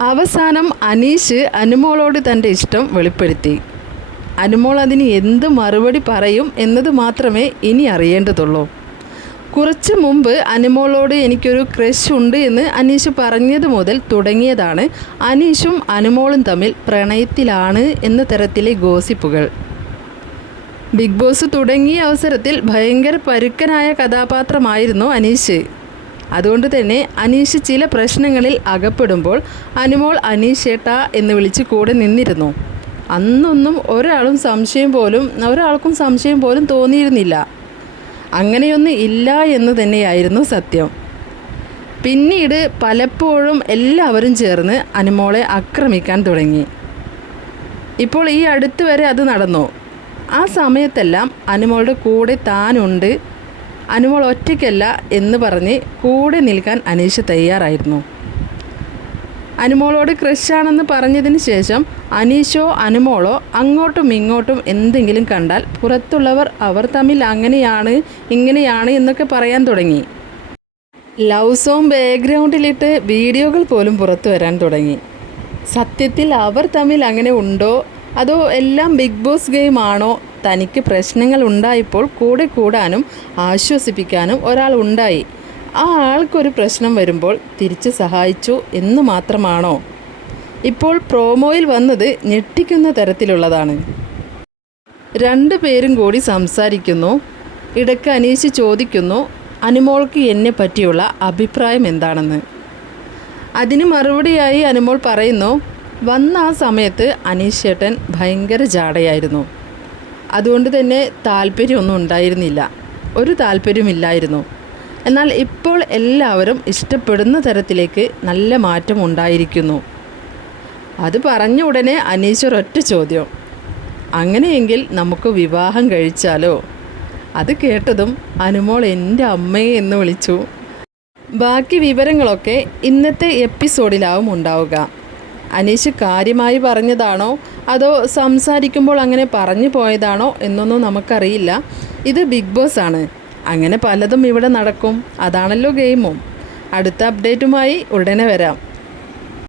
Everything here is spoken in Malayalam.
അവസാനം അനീഷ് അനുമോളോട് തന്റെ ഇഷ്ടം വെളിപ്പെടുത്തി. അനുമോൾ അതിന് എന്ത് മറുപടി പറയും എന്നത് മാത്രമേ ഇനി അറിയേണ്ടതുള്ളൂ. കുറച്ച് മുമ്പ് അനുമോളോട് എനിക്കൊരു ക്രഷ് ഉണ്ട് എന്ന് അനീഷ് പറഞ്ഞത് മുതൽ തുടങ്ങിയതാണ് അനീഷും അനുമോളും തമ്മിൽ പ്രണയത്തിലാണ് എന്ന തരത്തിലെ ഗോസിപ്പുകൾ. ബിഗ് ബോസ് തുടങ്ങിയ അവസരത്തിൽ ഭയങ്കര പരുക്കനായ കഥാപാത്രമായിരുന്നു അനീഷ്. അതുകൊണ്ട് തന്നെ അനീഷ് ചില പ്രശ്നങ്ങളിൽ അകപ്പെടുമ്പോൾ അനുമോൾ അനീഷേട്ട എന്ന് വിളിച്ച് കൂടെ നിന്നിരുന്നു. അന്നൊന്നും ഒരാളും സംശയം പോലും ഒരാൾക്കും സംശയം പോലും തോന്നിയിരുന്നില്ല. അങ്ങനെയൊന്നും ഇല്ല എന്ന് തന്നെയായിരുന്നു സത്യം. പിന്നീട് പലപ്പോഴും എല്ലാവരും ചേർന്ന് അനുമോളെ ആക്രമിക്കാൻ തുടങ്ങി. ഇപ്പോൾ ഈ അടുത്ത് വരെ അത് നടന്നു. ആ സമയത്തെല്ലാം അനുമോളുടെ കൂടെ താനുണ്ട്. അനുമോൾ ഒറ്റയ്ക്കല്ല എന്ന് പറഞ്ഞ് കൂടെ നിൽക്കാൻ അനീഷ തയ്യാറായിരുന്നു. അനുമോളോട് ക്രഷാണെന്ന് പറഞ്ഞതിന് ശേഷം അനീഷോ അനുമോളോ അങ്ങോട്ടും ഇങ്ങോട്ടും എന്തെങ്കിലും കണ്ടാൽ പുറത്തുള്ളവർ അവർ തമ്മിൽ അങ്ങനെയാണ് ഇങ്ങനെയാണ് എന്നൊക്കെ പറയാൻ തുടങ്ങി. ലവ് സോങ് ബാക്ക്ഗ്രൗണ്ടിലിട്ട് വീഡിയോകൾ പോലും പുറത്തു വരാൻ തുടങ്ങി. സത്യത്തിൽ അവർ തമ്മിൽ അങ്ങനെ ഉണ്ടോ? അതോ എല്ലാം ബിഗ് ബോസ് ഗെയിമാണോ? തനിക്ക് പ്രശ്നങ്ങൾ ഉണ്ടായപ്പോൾ കൂടെ കൂടാനും ആശ്വസിപ്പിക്കാനും ഒരാൾ ഉണ്ടായി ആ ആൾക്കൊരു പ്രശ്നം വരുമ്പോൾ തിരിച്ച് സഹായിച്ചു എന്ന് മാത്രമാണോ? ഇപ്പോൾ പ്രോമോയിൽ വന്നത് ഞെട്ടിക്കുന്ന തരത്തിലുള്ളതാണ്. രണ്ടു പേരും കൂടി സംസാരിക്കുന്നു ഇടയ്ക്ക് അനീഷ് ചോദിക്കുന്നു അനുമോൾക്ക് എന്നെ പറ്റിയുള്ള അഭിപ്രായം എന്താണെന്ന്. അതിന് മറുപടിയായി അനുമോൾ പറയുന്നു വന്ന ആ സമയത്ത് അനീഷ് ചേട്ടൻ ഭയങ്കര ജാടയായിരുന്നു. അതുകൊണ്ട് തന്നെ താല്പര്യമൊന്നും ഉണ്ടായിരുന്നില്ല. ഒരു താല്പര്യമില്ലായിരുന്നു. എന്നാൽ ഇപ്പോൾ എല്ലാവരും ഇഷ്ടപ്പെടുന്ന തരത്തിലേക്ക് നല്ല മാറ്റം ഉണ്ടായിരിക്കുന്നു. അത് പറഞ്ഞ ഉടനെ അനീശ്വർ ഒറ്റ ചോദ്യം. അങ്ങനെയെങ്കിൽ നമുക്ക് വിവാഹം കഴിച്ചാലോ? അത് കേട്ടതും അനുമോൾ എന്റെ അമ്മയെ എന്ന് വിളിച്ചു. ബാക്കി വിവരങ്ങളൊക്കെ ഇന്നത്തെ എപ്പിസോഡിലാവും ഉണ്ടാവുക. അനീഷ് കാര്യമായി പറഞ്ഞതാണോ? അതോ സംസാരിക്കുമ്പോൾ അങ്ങനെ പറഞ്ഞു പോയതാണോ എന്നൊന്നും നമുക്കറിയില്ല. ഇത് ബിഗ് ബോസ് ആണ്. അങ്ങനെ പലതും ഇവിടെ നടക്കും. അതാണല്ലോ ഗെയിമും. അടുത്ത അപ്ഡേറ്റുമായി ഉടനെ വരാം.